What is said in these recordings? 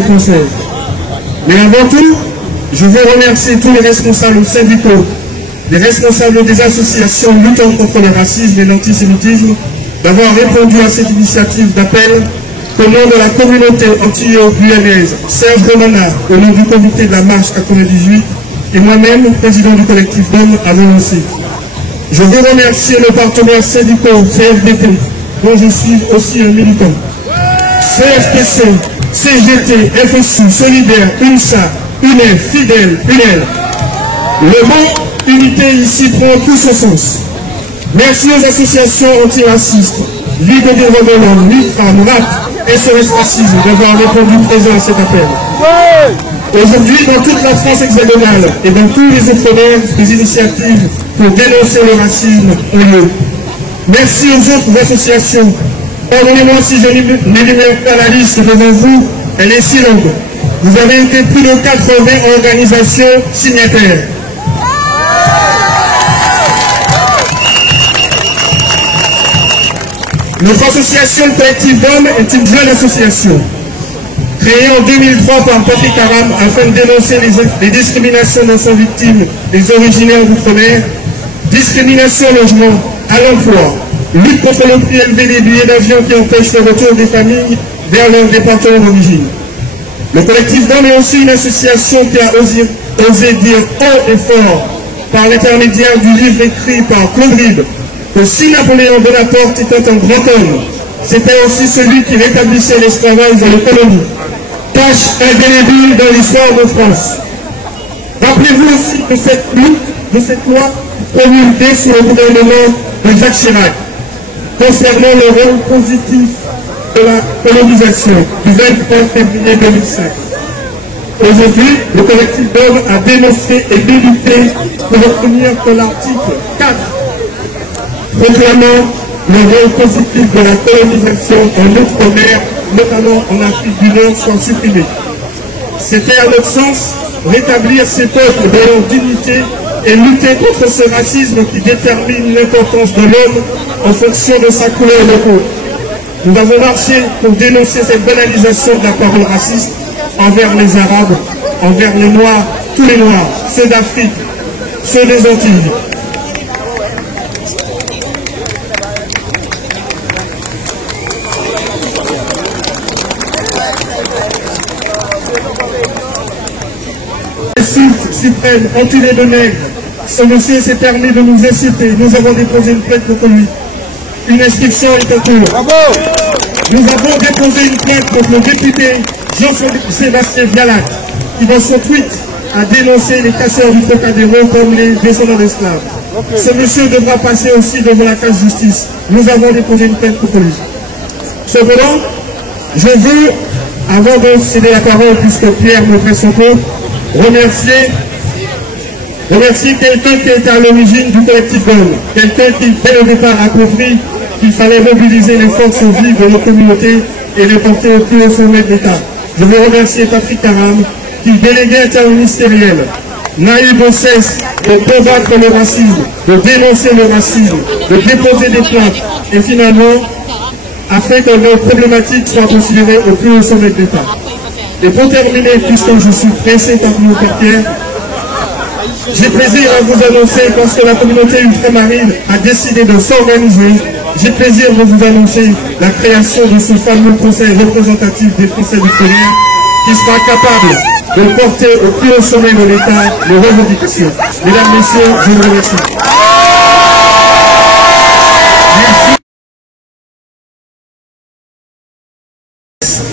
Française. Mais avant tout, je veux remercier tous les responsables syndicaux, les responsables des associations luttant contre le racisme et l'antisémitisme d'avoir répondu à cette initiative d'appel au nom de la communauté antillais-guyanaise, Serge Romana, au nom du comité de la marche 98 et moi-même, président du collectif d'hommes à Valency. Je veux remercier nos partenaires syndicaux CFDT, dont je suis aussi un militant, CFTC, CGT, FSU, Solidaire, UNSA, UNEF, Fidèle, UNEL. Le mot unité ici prend tout son sens. Merci aux associations antiracistes, Ligue des droits de l'homme, LITRA, MRAP, SOS Racisme d'avoir répondu présent à cet appel. Aujourd'hui, dans toute la France hexagonale et dans tous les outre-mer, des initiatives pour dénoncer le racisme ont lieu. Merci aux autres associations. Pardonnez-moi si je n'énumère pas la liste devant vous, elle est si longue. Vous avez été plus de 80 organisations signataires. Notre association, le collectif d'hommes, est une jeune association, créée en 2003 par Patrick Aram afin de dénoncer les discriminations dont sont victimes les originaires d'outre-mer, discrimination au logement, à l'emploi, lutte contre le prix élevé des billets d'avion qui empêche le retour des familles vers leur département d'origine. Le collectif d'hommes est aussi une association qui a osé dire haut et fort, par l'intermédiaire du livre écrit par Claude Ribes, que si Napoléon Bonaparte était un grand homme, c'était aussi celui qui rétablissait l'esclavage dans les colonies. Tâche indélébile dans l'histoire de France. Rappelez-vous aussi de cette lutte, de cette loi promulguée sous le gouvernement de Jacques Chirac, concernant le rôle positif de la colonisation du 23 février 2005. Aujourd'hui, le collectif d'hommes a dénoncé et milité pour obtenir que l'article 4 proclamant le rôle positif de la colonisation en outre-mer, notamment en Afrique du Nord, soit supprimé. C'était à notre sens rétablir ces peuples de leur dignité et lutter contre ce racisme qui détermine l'importance de l'homme en fonction de sa couleur de peau. Nous avons marché pour dénoncer cette banalisation de la parole raciste envers les Arabes, envers les Noirs, tous les Noirs, ceux d'Afrique, ceux des Antilles. Suprême, enculé de nègre. Ce monsieur s'est permis de nous inciter. Nous avons déposé une plainte contre lui. Une inscription est en cours. Bravo. Nous avons déposé une plainte contre le député Jean-Sébastien Vialat, qui dans son tweet a dénoncé les casseurs du Trocadéro comme les descendants d'esclaves. Ce monsieur devra passer aussi devant la case justice. Nous avons déposé une plainte contre lui. Cependant, je veux, avant de céder la parole, puisque Pierre me fait son tour, remercier quelqu'un qui était à l'origine du collectif d'hommes, quelqu'un qui, dès le départ, a compris qu'il fallait mobiliser les forces vives de nos communautés et les porter au plus haut sommet de l'État. Je veux remercier Patrick Caram, qui, délégué interministériel, n'a eu de cesse de combattre le racisme, de dénoncer le racisme, de déposer des plaintes, et finalement, afin que nos problématiques soient considérées au plus haut sommet de l'État. Et pour terminer, puisque je suis pressé par nos Pierre, j'ai plaisir à vous annoncer, parce que la communauté ultramarine a décidé de s'organiser, j'ai plaisir de vous annoncer la création de ce fameux conseil représentatif des Français d'outre-mer qui sera capable de porter au plus haut sommet de l'État les revendications. Mesdames, Messieurs, je vous remercie.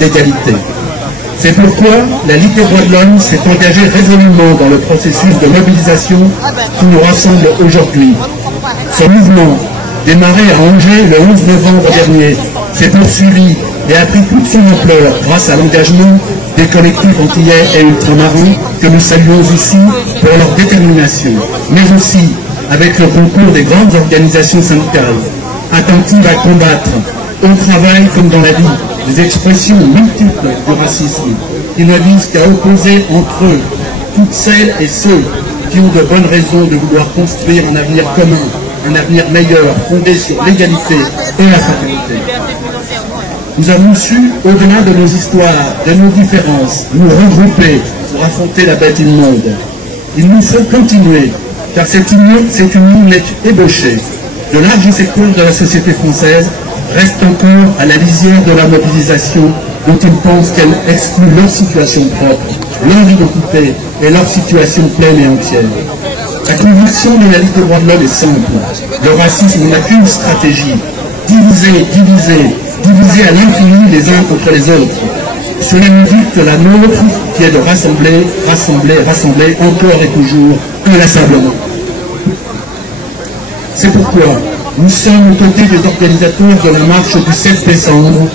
D'égalité. C'est pourquoi la Ligue des droits de l'homme s'est engagée résolument dans le processus de mobilisation qui nous rassemble aujourd'hui. Ce mouvement, démarré à Angers le 11 novembre dernier, s'est poursuivi et a pris toute son ampleur grâce à l'engagement des collectifs antillais et ultramarins que nous saluons ici pour leur détermination, mais aussi avec le concours des grandes organisations syndicales, attentives à combattre, au travail comme dans la vie, des expressions multiples du racisme qui ne visent qu'à opposer entre eux toutes celles et ceux qui ont de bonnes raisons de vouloir construire un avenir commun un avenir meilleur fondé sur l'égalité et la fraternité. Nous avons su, au-delà de nos histoires, de nos différences, nous regrouper pour affronter la bête immonde. Il nous faut continuer, car cette union n'est qu'ébauchée. De larges secteurs de la société française restent encore à la lisière de la mobilisation dont ils pensent qu'elle exclut leur situation propre, leur identité et leur situation pleine et entière. La conviction de la Ligue des droits de l'homme est simple. Le racisme n'a qu'une stratégie: diviser, diviser à l'infini les uns contre les autres. Cela nous dicte la nôtre qui est de rassembler, rassembler, rassembler encore et toujours, inlassablement. C'est pourquoi nous sommes aux côtés des organisateurs de la marche du 7 décembre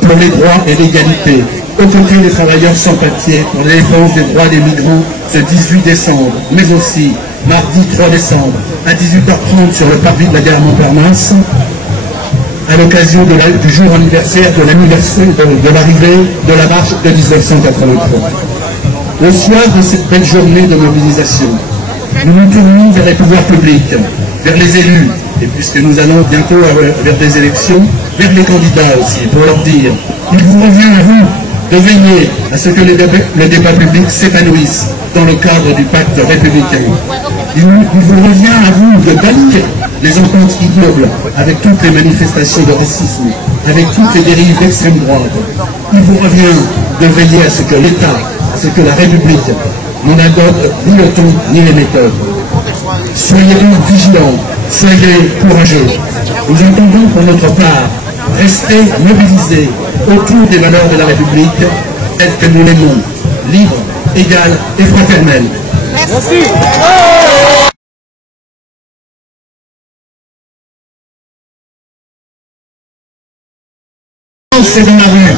pour les droits et l'égalité, aux côtés des travailleurs sans papier pour la défense des droits des migrants ce 18 décembre, mais aussi mardi 3 décembre à 18h30 sur le parvis de la gare Montparnasse, à l'occasion du jour anniversaire de l'arrivée de la marche de 1983. Au soir de cette belle journée de mobilisation, nous nous tournons vers les pouvoirs publics, vers les élus, et puisque nous allons bientôt vers des élections, vers les candidats aussi, pour leur dire: il vous revient à vous de veiller à ce que le débat public s'épanouisse dans le cadre du pacte républicain. Il vous revient à vous de bannir les ententes ignobles avec toutes les manifestations de racisme, avec toutes les dérives d'extrême droite. Il vous revient de veiller à ce que l'État, à ce que la République n'en adopte ni le ton ni les méthodes. Soyez donc vigilants, soyez courageux. Nous entendons pour notre part rester mobilisés autour des valeurs de la République telles que nous l'aimons, libres, égales et fraternelles. Merci. C'est dans la rue.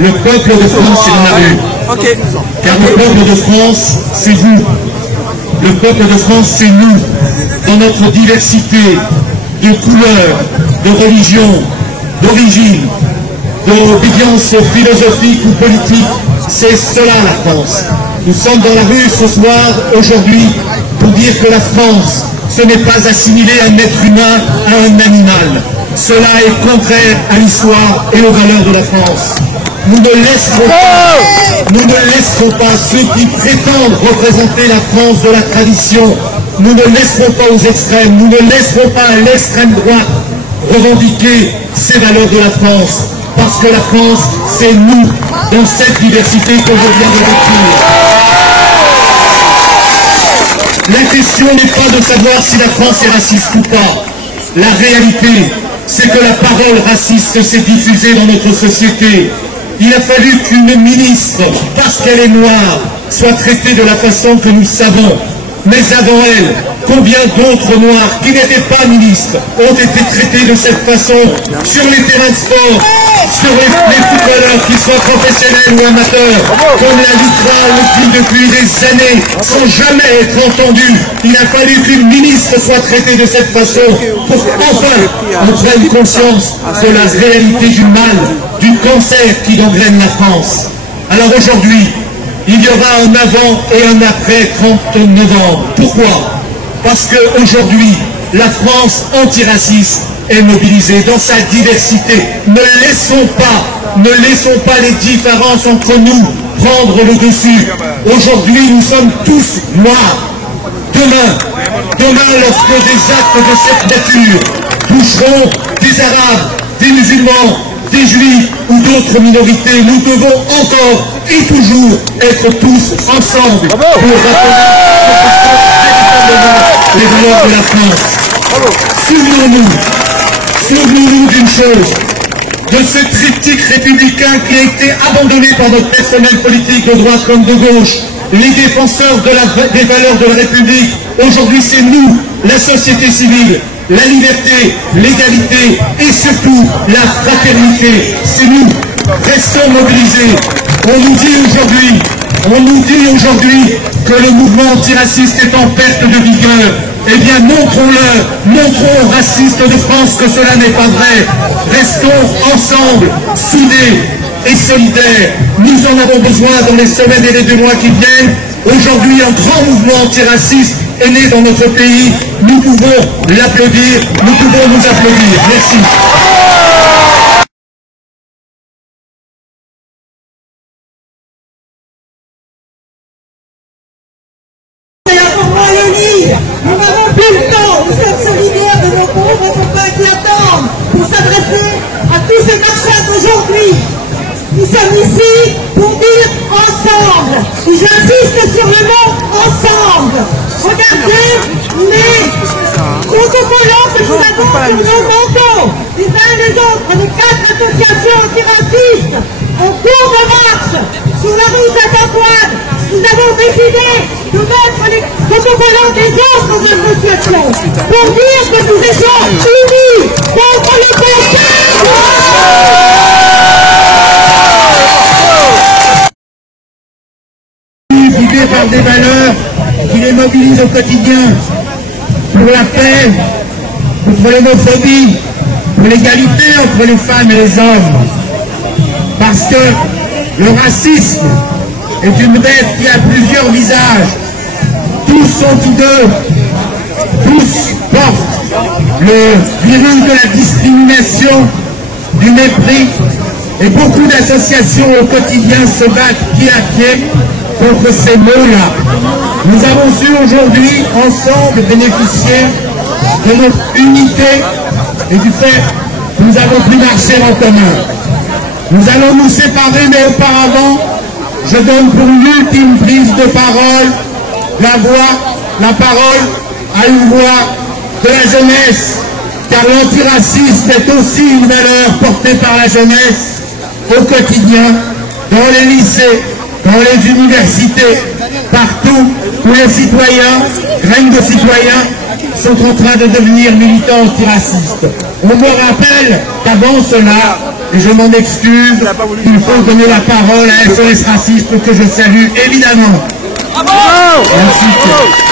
Le peuple de France est dans la rue. Okay. Car le peuple de France, c'est vous. Le peuple de France, c'est nous. Dans notre diversité de couleurs, de religions, d'origine, d'obédience philosophique ou politique, c'est cela la France. Nous sommes dans la rue ce soir, aujourd'hui, pour dire que la France, ce n'est pas assimiler un être humain à un animal. Cela est contraire à l'histoire et aux valeurs de la France. Nous ne laisserons pas ceux qui prétendent représenter la France de la tradition. Nous ne laisserons pas aux extrêmes, nous ne laisserons pas à l'extrême droite revendiquer ces valeurs de la France. Parce que la France, c'est nous, dans cette diversité que je viens de décrire. La question n'est pas de savoir si la France est raciste ou pas. La réalité, c'est que la parole raciste s'est diffusée dans notre société. Il a fallu qu'une ministre, parce qu'elle est noire, soit traitée de la façon que nous savons. Mais avant elle, combien d'autres noirs qui n'étaient pas ministres ont été traités de cette façon sur les terrains de sport, sur les footballeurs, qu'ils soient professionnels ou amateurs, comme la Littoral qui depuis des années, sans jamais être entendus. Il a fallu qu'une ministre soit traitée de cette façon pour qu'enfin on prenne conscience de la réalité du mal, du cancer qui gangrène la France. Alors aujourd'hui, il y aura un avant et un après 30 novembre. Pourquoi? Parce qu'aujourd'hui, la France antiraciste est mobilisée dans sa diversité. Ne laissons pas les différences entre nous prendre le dessus. Aujourd'hui, nous sommes tous noirs. Demain, lorsque des actes de cette nature toucheront des Arabes, des musulmans, des Juifs ou d'autres minorités, nous devons encore et toujours être tous ensemble pour rappeler les valeurs de la France. Souvenons-nous d'une chose, de ce triptyque républicain qui a été abandonné par notre personnel politique de droite comme de gauche, les défenseurs des valeurs de la République. Aujourd'hui, c'est nous, la société civile, la liberté, l'égalité et surtout la fraternité. C'est nous. Restons mobilisés. On nous dit aujourd'hui que le mouvement antiraciste est en perte de vigueur. Eh bien, montrons aux racistes de France que cela n'est pas vrai. Restons ensemble, soudés et solidaires. Nous en avons besoin dans les semaines et les 2 mois qui viennent. Aujourd'hui, un grand mouvement antiraciste est né dans notre pays. Nous pouvons l'applaudir, nous pouvons nous applaudir. Merci. Nous n'avons plus le temps, nous sommes solidaires de nos pauvres copains qui attendent pour s'adresser à tous ces marchands d'aujourd'hui. Nous sommes ici pour dire ensemble, et j'insiste sur le mot ensemble. Regardez les autocollants que nous avons sur nos manteaux, les uns et les autres, les 4 associations antiracistes, en cours de marche sur la rue Saint-Antoine. Nous avons décidé de mettre les autocollants des autres associations pour dire que nous étions unis contre le Guidés par des valeurs qui les mobilisent au quotidien pour la paix, contre l'homophobie, pour l'égalité entre les femmes et les hommes. Parce que le racisme est une bête qui a plusieurs visages. Tous sont hideux, tous portent le virus de la discrimination, du mépris, et beaucoup d'associations au quotidien se battent pied à pied contre ces mots-là. Nous avons su aujourd'hui, ensemble, bénéficier de notre unité et du fait que nous avons pu marcher en commun. Nous allons nous séparer, mais auparavant, je donne pour une ultime prise de parole la parole à une voix de la jeunesse, car l'antiracisme est aussi une valeur portée par la jeunesse au quotidien, dans les lycées, dans les universités, partout où les citoyens, graines de citoyens, sont en train de devenir militants antiracistes. On me rappelle qu'avant cela, et je m'en excuse, il faut donner la parole à SOS Racisme que je salue évidemment. Merci.